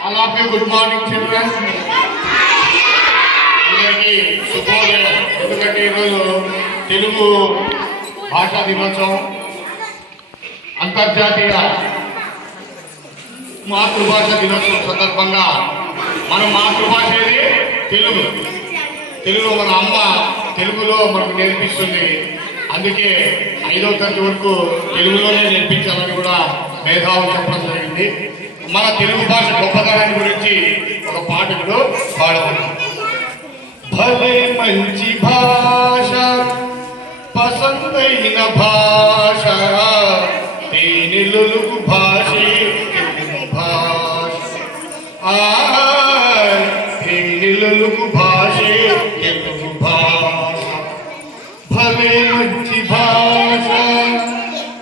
All of you, good morning, children. అందరికీ శుభోదయం. ఎందుకంటే ఈరోజు తెలుగు భాషా దినోత్సవం, అంతర్జాతీయ మాతృభాష దినోత్సవం సందర్భంగా మన మాతృభాష ఏది? తెలుగు. తెలుగు మన అమ్మ తెలుగులో మనకు నేర్పిస్తుంది. అందుకే 5వ తరగతి వరకు తెలుగులోనే నేర్పించాలని కూడా మేధావులు చెప్పడం జరిగింది. మన తెలుగు భాష గొప్పతనాన్ని గురించి ఒక పాట కూడా పాడుతున్నాం. భలే మంచి భాష, పసందైన భాష, తేనెలుగు భాషే తెలుగు భాష. తేనెలుగు భాషే తెలుగు భాష. భలే మంచి భాష,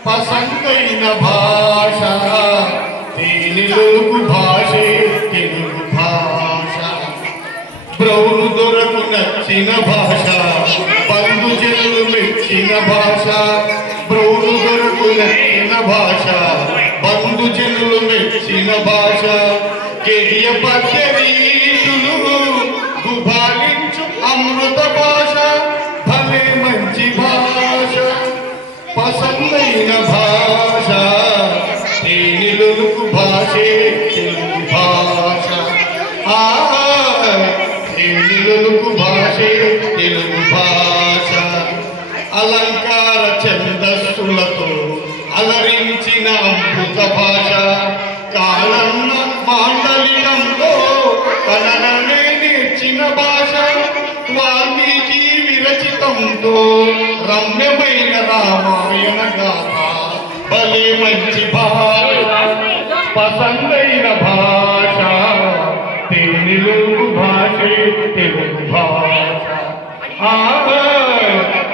పసందైన భాష, తేనెలుగు భాషే తెలుగు భాష. బ్రౌను దొరకు నచ్చిన భాష, బంధుజనులు మెచ్చిన భాష. బ్రౌను దొరకు నచ్చిన భాష, బంధుజనులు మెచ్చిన భాష. గేయ పద్య రీతులు గుబాలించు అమృత భాష. భలే మంచి భాష, పసందైన భాష, తేనెలుగు భాషే తెలుగు భాష. తేనెలుగు భాషే తెలుగు భాష. అలంకార ఛందస్సులతో అలరించిన అమృత భాష. కాలన్న మాండలికంతో కలననే నేర్చిన భాష. వాల్మీకి విరచితంతో రమ్యమైన రామాయణ గాథ. భలే మంచి భాష, పసందైన భాష, తేనెలుగు భాషే తెలుగు భాష.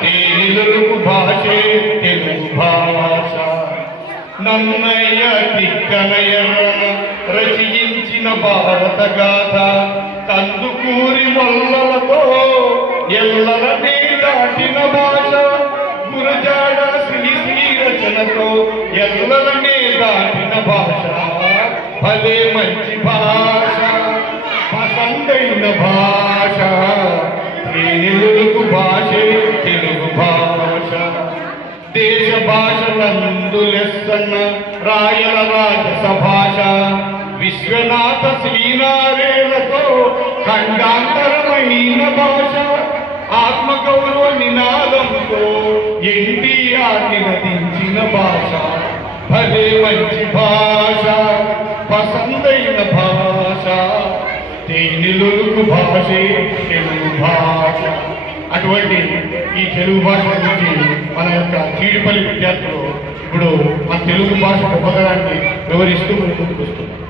తేనెలుగు భాషే తెలుగు భాష. నన్నయ్య తిక్కనయ్య రచయించిన భారత గాథ. కందుకూరి మొల్లలతో ఎల్లలనే దాటిన భాష. గురజాడ శ్రీ రచనతో ఎల్లలనే దాటిన భాష. భలే మంచి భాష, పసందైన భాష, తేనెలుగు భాషే తెలుగు భాష. దేశ భాషలందు లెస్సన్న రాయల రాజస భాష. విశ్వనాథ శ్రీనారేలతో ఖండాంతరమైన భాష. ఆత్మగౌరవ నినాదంతో ఎన్టీఆర్ నినదించిన భాష. భలే మంచి భాష, పసందైన భాష, తేనెలుగు భాషే తెలుగు భాష. అటువంటి ఈ తెలుగు భాష గురించి మన యొక్క చీడిపల్లి విద్యార్థులు ఇప్పుడు మన తెలుగు భాష గొప్పతనాన్ని వివరిస్తూ ముందుకు వస్తున్నారు.